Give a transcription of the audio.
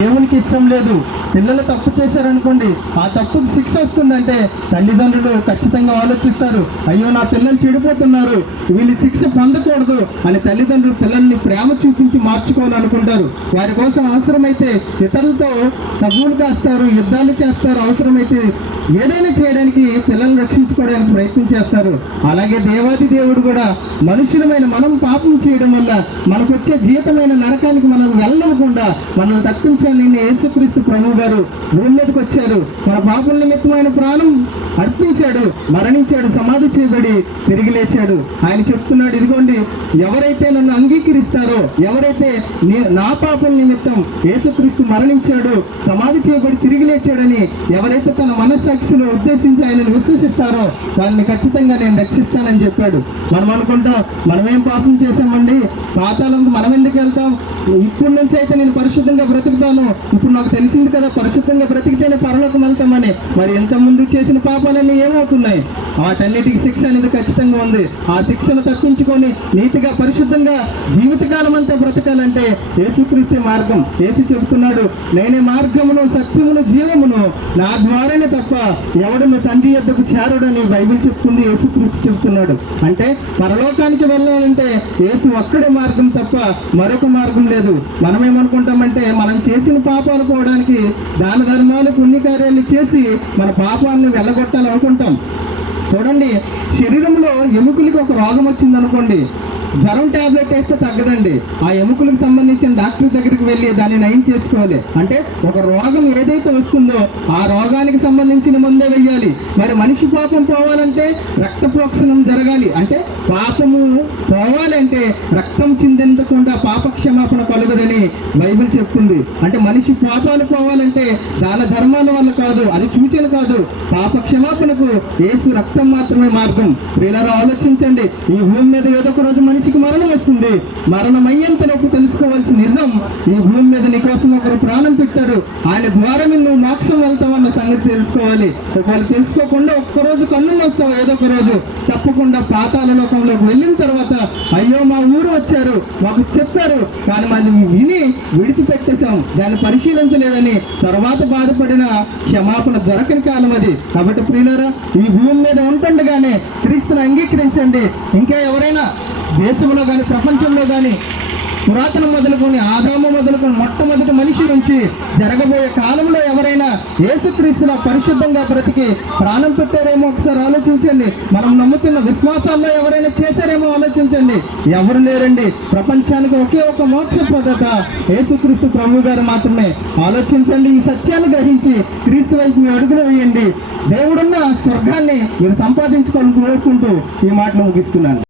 దేవునికి ఇష్టం లేదు. పిల్లలు తప్పు చేశారనుకోండి, ఆ తప్పుకి శిక్ష వస్తుందంటే తల్లిదండ్రులు ఖచ్చితంగా ఆలోచిస్తారు, అయ్యో నా పిల్లలు చెడిపోతున్నారు, వీళ్ళు శిక్ష పొందకూడదు అని తల్లిదండ్రులు పిల్లల్ని ప్రేమ చూపించి మార్చుకోవాలనుకుంటారు. వారి కోసం అవసరమైతే ఇతరులతో తగువులు కాస్తారు, యుద్ధాలు చేస్తారు, అవసరమైతే ఏదైనా చేయడానికి పిల్లల్ని రక్షించుకోవడానికి ప్రయత్నం చేస్తారు. అలాగే దేవాది దేవుడు కూడా మనుషులమైన మనం పాపం చేయడం వల్ల మనకు వచ్చే జీవితమైన నరకానికి మనం వెళ్ళకుండా మనల్ని తప్పించాలని యేసుక్రీస్తు ప్రభువు గారు భూమి మీదకి వచ్చారు. మన పాపల నిమిత్తం ఆయన ప్రాణం అర్పించాడు, మరణించాడు, సమాధి చేయబడి తిరిగి లేచాడు. ఆయన చెప్తున్నాడు, ఇదిగోండి ఎవరైతే నన్ను అంగీకరిస్తారో, ఎవరైతే నా పాపల నిమిత్తం యేసుక్రీస్తు మరణించాడు, సమాధి చేయబడి తిరిగి లేచాడని ఎవరైతే తన మనస్సాక్షిలో ఉద్దేశించి ఆయనను విశ్వసిస్తారో వాళ్ళని ఖచ్చితంగా నేను రక్షిస్తానని చెప్పాడు. మనం అనుకుంటాం, మనమేం పాపం చేశామండి, పాతాళంకు మనం ఎందుకు వెళ్తాం, ఇప్పటి నుంచి అయితే నేను పరిశుద్ధంగా బ్రతుకుతాను, ఇప్పుడు నాకు తెలిసింది కదా పరిశుద్ధంగా బ్రతికితేనే పరలోకం వెళ్తామని. మరి ఇంత ముందు చేసిన పాపాలన్నీ ఏమవుతున్నాయి? వాటన్నిటికీ శిక్ష అనేది ఖచ్చితంగా ఉంది. ఆ శిక్షను తప్పించుకొని నీతిగా పరిశుద్ధంగా జీవితకాలం అంతా బ్రతకాలంటే యేసుక్రీస్తు మార్గం. యేసు చెబుతున్నాడు, నేనే మార్గమును సత్యమును జీవమును, నా ద్వారానే తప్ప ఎవడును తండ్రి యొద్దకు చేరుడని బైబిల్ చెప్తుంది, యేసుక్రీస్తు చెబుతున్నాడు. అంటే పరలోకానికి వెళ్ళాలంటే యేసు ఒక్కడే మార్గం తప్ప మరొక మార్గం లేదు. మనమేమనుకుంటామంటే మనం చేసిన పాపాలు పోవడానికి దాన ధర్మాలు పుణ్యకార్యాలు చేసి మన పాపాలను వెళ్ళగొట్టాలనుకుంటాం. చూడండి, శరీరంలో ఎముకలకి ఒక రోగం వచ్చిందనుకోండి, జ్వరం ట్యాబ్లెట్ వేస్తే తగ్గదండి. ఆ ఎముకలకు సంబంధించిన డాక్టర్ దగ్గరికి వెళ్ళి దాన్ని నయం చేసుకోవాలి. అంటే ఒక రోగం ఏదైతే వస్తుందో ఆ రోగానికి సంబంధించిన మందే వెయ్యాలి. మరి మనిషి పాపం పోవాలంటే రక్త ప్రోక్షణం జరగాలి. అంటే పాపము పోవాలంటే రక్తం చిందించకుండా పాప క్షమాపణ కలుగదని బైబిల్ చెప్తుంది. అంటే మనిషి పాపాలు పోవాలంటే దాన ధర్మాల వల్ల కాదు, అది సూచన కాదు, పాప క్షమాపణకు యేసు రక్తం మాత్రమే మార్గం. వీళ్ళని ఆలోచించండి, ఈ భూమి మీద ఏదో ఒక రోజు మనిషికి మరణం వస్తుంది. మరణం అయ్యేంతలోపు తెలుసుకోవాల్సిన నిజం, ఈ భూమి మీద నీకోసం ఒకరు ప్రాణం పెట్టారు, ఆయన ద్వారా నువ్వు మోక్షం వెళ్తావన్న సంగతి తెలుసుకోవాలి. ఒకవేళ తెలుసుకోకుండా ఒక్కరోజు కన్నులు వస్తావు, ఏదో ఒక రోజు తప్పకుండా పాతాళ లోకంలోకి వెళ్ళిన తర్వాత అయ్యో మా ఊరు వచ్చారు, మాకు చెప్పారు, కానీ మనం విని విడిచిపెట్టేశాం, దాన్ని పరిశీలించలేదని తర్వాత బాధపడిన క్షమాపణ దొరకని కాలం అది. కాబట్టి ప్రియులారా, ఈ భూమి మీద ఉంటుండగానే క్రీస్తుని అంగీకరించండి. ఇంకా ఎవరైనా దేశంలో కానీ ప్రపంచంలో కానీ పురాతనం మొదలుకొని ఆదాము మొదలుకొని మొట్టమొదటి మనిషి నుంచి జరగబోయే కాలంలో ఎవరైనా యేసుక్రీస్తులో పరిశుద్ధంగా బ్రతికి ప్రాణం పెట్టారేమో ఒకసారి ఆలోచించండి. మనం నమ్ముతున్న విశ్వాసాల్లో ఎవరైనా చేశారేమో ఆలోచించండి. ఎవరు లేరండి. ప్రపంచానికి ఒకే ఒక మోక్ష పద్ధత యేసుక్రీస్తు ప్రభు గారు మాత్రమే. ఆలోచించండి, ఈ సత్యాన్ని గ్రహించి క్రీస్తు వైపు మీ అడుగులు వేయండి. దేవుడున్న స్వర్గాన్ని మీరు సంపాదించుకోవాలని కోరుకుంటూ ఈ మాటలు ముగిస్తున్నాను.